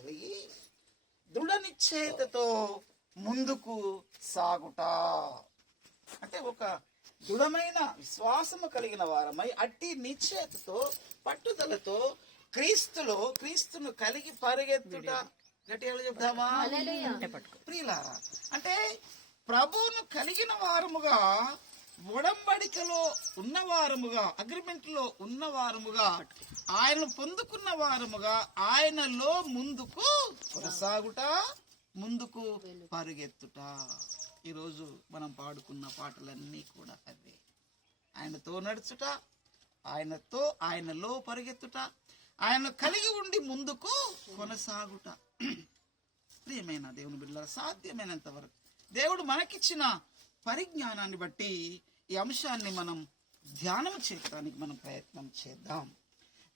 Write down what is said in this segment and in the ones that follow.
కలిగి దృఢ నిశ్చయితతో ముందుకు సాగుట. అంటే ఒక దృఢమైన విశ్వాసము కలిగిన వారమై అట్టి నిశ్చయితతో పట్టుదలతో క్రీస్తును కలిగి పరిగెత్తుట. గట్టిగా చెప్తామా ప్రియులారా? అంటే ప్రభువును కలిగిన వారముగా, ఒడంబడికలో ఉన్నవారముగా, అగ్రిమెంట్ లో ఉన్నవారముగా, ఆయన పొందుకున్న వారముగా ఆయనలో ముందుకు కొనసాగుట, ముందుకు పరిగెత్తుట. ఈరోజు మనం పాడుకున్న పాటలన్నీ కూడా అవే. ఆయనతో నడుచుట, ఆయనలో పరిగెత్తుట, ఆయన కలిగి ఉండి ముందుకు కొనసాగుట. ప్రియమైన దేవుని బిడ్డలారా, సాధ్యమైనంత వరకు దేవుడు మనకిచ్చిన పరిజ్ఞానాన్ని బట్టి ఈ అంశాన్ని మనం ధ్యానం చేయడానికి మనం ప్రయత్నం చేద్దాం.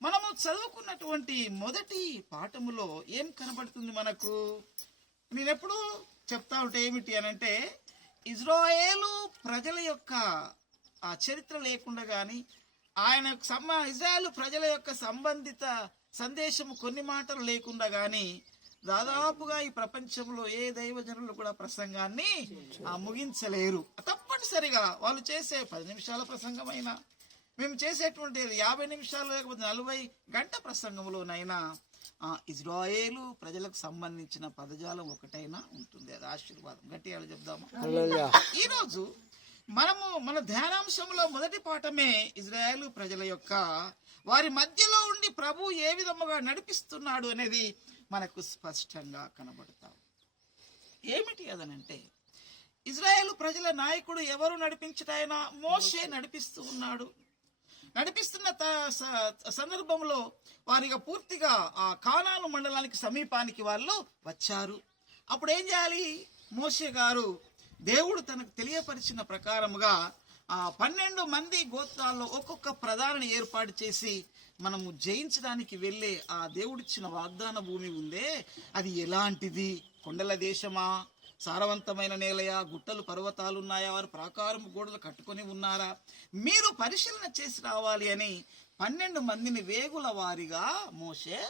మనము చదువుకున్నటువంటి మొదటి పాఠములో ఏం కనబడుతుంది మనకు? నేనెప్పుడు చెప్తా ఉంటే ఏమిటి అనంటే, ఇజ్రాయేలు ప్రజల యొక్క ఆ చరిత్ర లేకుండా కానీ, ఇజ్రాయేలు ప్రజల యొక్క సంబంధిత సందేశము కొన్ని మాటలు లేకుండా కానీ దాదాపుగా ఈ ప్రపంచంలో ఏ దైవజనులు కూడా ప్రసంగాన్ని ముగించలేరు. తప్పనిసరిగా వాళ్ళు చేసే 10 నిమిషాల ప్రసంగమైనా, మేము చేసేటువంటి 50 నిమిషాలు లేకపోతే 40 గంట ప్రసంగంలోనైనా ఇజ్రాయేలు ప్రజలకు సంబంధించిన పదజాలం ఒకటైనా ఉంటుంది. అది ఆశీర్వాదం. గట్టిగా చెప్దాము. ఈరోజు మనము మన ధ్యానాంశంలో మొదటి పాఠమే ఇజ్రాయేలు ప్రజల యొక్క వారి మధ్యలో ఉండి ప్రభు ఏ విధముగా నడిపిస్తున్నాడు అనేది మనకు స్పష్టంగా కనబడతాం. ఏమిటి అదనంటే, ఇజ్రాయేలు ప్రజల నాయకుడు ఎవరు నడిపించటాయన? మోషే నడిపిస్తూ ఉన్నాడు. నడిపిస్తున్న సందర్భంలో వారిగా పూర్తిగా ఆ కానాను మండలానికి సమీపానికి వాళ్ళు వచ్చారు. అప్పుడు ఏం చేయాలి? మోషే గారు దేవుడు తనకు తెలియపరిచిన ప్రకారముగా 12 మంది గోత్రాల్లో ఒక్కొక్క ప్రధానిని ఏర్పాటు చేసి మనము జయించడానికి వెళ్ళే ఆ దేవుడిచ్చిన వాగ్దాన భూమి ఉందే, అది ఎలాంటిది? కొండల దేశమా? సారవంతమైన నేలయా? గుట్టలు పర్వతాలు ఉన్నాయా? వారు ప్రాకారం గోడలు కట్టుకొని ఉన్నారా? మీరు పరిశీలన చేసి రావాలి అని 12 మందిని వేగుల వారిగా మోషే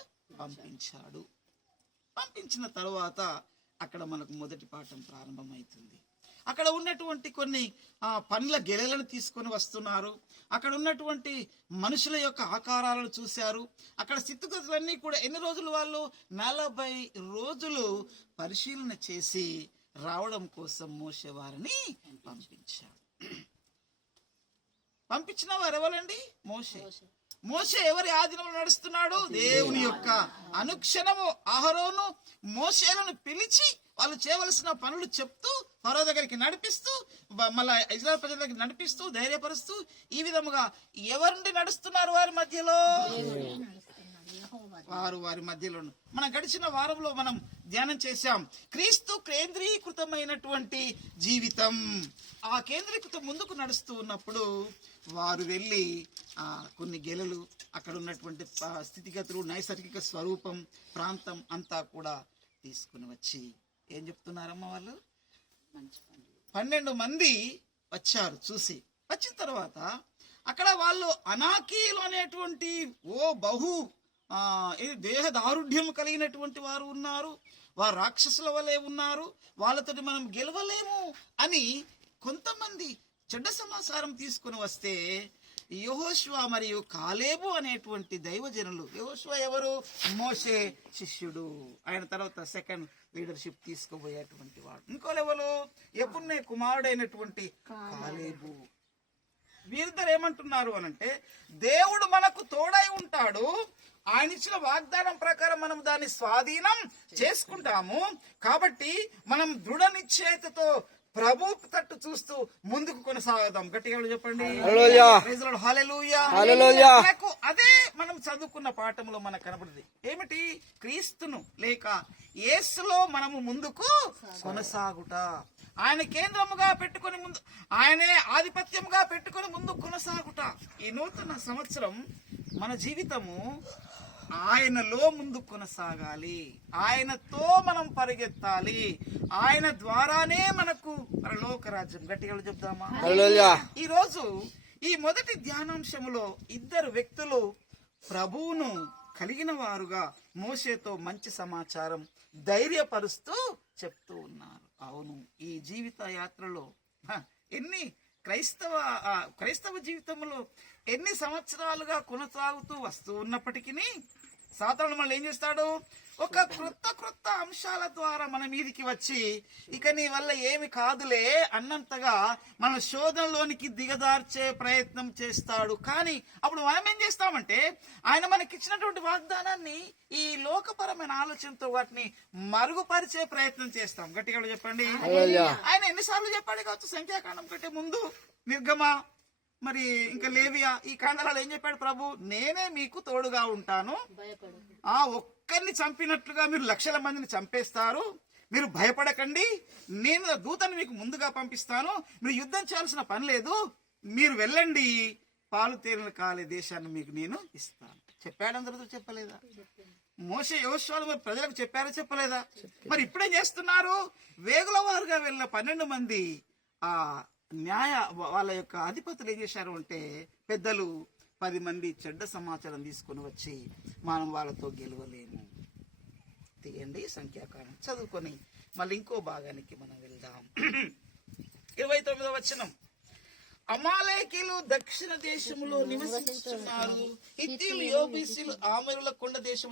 పంపించాడు. పంపించిన తరువాత అక్కడ మనకు మొదటి పాఠం ప్రారంభమవుతుంది. అక్కడ ఉన్నటువంటి కొన్ని పండ్ల గెలలను తీసుకొని వస్తున్నారు. అక్కడ ఉన్నటువంటి మనుషుల యొక్క ఆకారాలను చూశారు. అక్కడ స్థితిగతులన్నీ కూడా ఎన్ని రోజులు? వాళ్ళు 40 రోజులు పరిశీలన చేసి రావడం కోసం మోషే వారిని పంపించాడు. పంపించిన వారు ఎవరండి? మోషే ఎవరి ఆధీనంలో నడుస్తున్నాడు? దేవుని యొక్క. అనుక్షణము అహరోను మోషేలను పిలిచి వాళ్ళు చేయవలసిన పనులు చెప్తూ, ఫరో దగ్గరికి నడిపిస్తూ, మళ్ళా ఇజ్రాయెల్ ప్రజల దగ్గరికి నడిపిస్తూ, ధైర్యపరుస్తూ, ఈ విధముగా ఎవరుండి నడుస్తున్నారు? వారి మధ్యలో. వారి మధ్యలో మనం గడిచిన వారంలో మనం ధ్యానం చేశాం. క్రీస్తు కేంద్రీకృతమైనటువంటి జీవితం. ఆ కేంద్రీకృతం ముందుకు నడుస్తూ ఉన్నప్పుడు వారు వెళ్ళి కొన్ని గెలలు, అక్కడ ఉన్నటువంటి స్థితిగతులు, నైసర్గిక స్వరూపం, ప్రాంతం అంతా కూడా తీసుకుని వచ్చి ఏం చెప్తున్నారమ్మా? వాళ్ళు 12 మంది వచ్చారు. చూసి వచ్చిన తర్వాత అక్కడ వాళ్ళు అనాకీలు అనేటువంటి దేహ దారుఢ్యం కలిగినటువంటి వారు ఉన్నారు. వారు రాక్షసుల వలె ఉన్నారు. వాళ్ళతోటి మనం గెలవలేము అని కొంతమంది చెడ్డ సమాచారం తీసుకుని వస్తే యెహోషువ మరియు కాలేబు అనేటువంటి దైవజనులు. యెహోషువ ఎవరు? మోషే శిష్యుడు. ఆయన తర్వాత సెకండ్ లీడర్షిప్ తీసుకోబోయేటువంటి వాడు. ఇంకోలెవరు? యెఫున్నె కుమారుడైనటువంటి కాలేబు. వీరిద్దరు ఏమంటున్నారు అనంటే, దేవుడు మనకు తోడై ఉంటాడు, ఆయన ఇచ్చిన వాగ్దానం ప్రకారం మనం దాన్ని స్వాధీనం చేసుకుంటాము. కాబట్టి మనం దృఢ నిశ్చయితతో ప్రభు తట్టు చూస్తూ ముందుకు కొనసాగుదాం. గట్టిగా చెప్పండి. అదే మనం చదువుకున్న పాఠంలో మనకు కనబడింది. ఏమిటి? క్రీస్తును లేక యేసులో మనము ముందుకు కొనసాగుట. ఆయన కేంద్రముగా పెట్టుకుని ముందు, ఆయనే ఆధిపత్యముగా పెట్టుకుని ముందుకు కొనసాగుట. ఈ నూతన సంవత్సరం మన జీవితము ఆయనలో ముందుకు కొనసాగాలి. ఆయనతో మనం పరిగెత్తాలి. ఆయన ద్వారానే మనకు పరలోక రాజ్యం. గట్టిగా చెప్దామా? ఈ రోజు ఈ మొదటి ధ్యానాంశములో 2 వ్యక్తులు ప్రభువును కలిగిన వారుగా మోషేతో మంచి సమాచారం ధైర్యపరుస్తూ చెప్తూ ఉన్నారు. అవును, ఈ జీవిత యాత్రలో ఎన్ని క్రైస్తవ జీవితంలో ఎన్ని సంవత్సరాలుగా కొనసాగుతూ వస్తూ ఉన్నప్పటికీ సాతానుడు మళ్ళీ ఏం చేస్తాడు? ఒక క్రొత్త అంశాల ద్వారా మన మీదికి వచ్చి ఇక నీ వల్ల ఏమి కాదులే అన్నంతగా మన శోధనలోనికి దిగదార్చే ప్రయత్నం చేస్తాడు. కానీ అప్పుడు మనం ఏం చేస్తామంటే ఆయన మనకిచ్చినటువంటి వాగ్దానాన్ని ఈ లోకపరమైన ఆలోచనతో వాటిని మరుగుపరిచే ప్రయత్నం చేస్తాం. గట్టిగా చెప్పండి. ఆయన ఎన్నిసార్లు చెప్పాడు కావచ్చు? సంఖ్యాకాండం కంటే ముందు నిర్గమ, మరి ఇంకా లేవియా, ఈ కాండాలలో ఏం చెప్పాడు ప్రభు? నేనే మీకు తోడుగా ఉంటాను, ఒక్కరిని చంపినట్లుగా మీరు లక్షల మందిని చంపేస్తారు, మీరు భయపడకండి, నేను దూతను మీకు ముందుగా పంపిస్తాను, మీరు యుద్ధం చేయాల్సిన పని లేదు, మీరు వెళ్ళండి, పాలు తేనెలు కాలే దేశాన్ని మీకు నేను ఇస్తాను. చెప్పాడు అందరితో? చెప్పలేదా? మోషే యోషువలు మరి ప్రజలకు చెప్పారా? చెప్పలేదా? మరి ఇప్పుడేం చేస్తున్నారు? వేగుల వారుగా వెళ్ళిన 12 మంది ఆ వాళ్ళ యొక్క అధిపతులు ఏం చేశారు అంటే, పెద్దలు 10 మంది చెడ్డ సమాచారం తీసుకొని వచ్చి మనం వాళ్ళతో గెలవలేము. తీయండి సంఖ్యాకాండం చదువుకొని మళ్ళీ ఇంకో భాగానికి మనం వెళ్దాం. 29వ వచనం. అమాలేకీలు దక్షిణ దేశంలో నివసించుతున్నారు, హిత్తీయులు, యెబూసీయులు, ఆమోరీయుల కొండ దేశం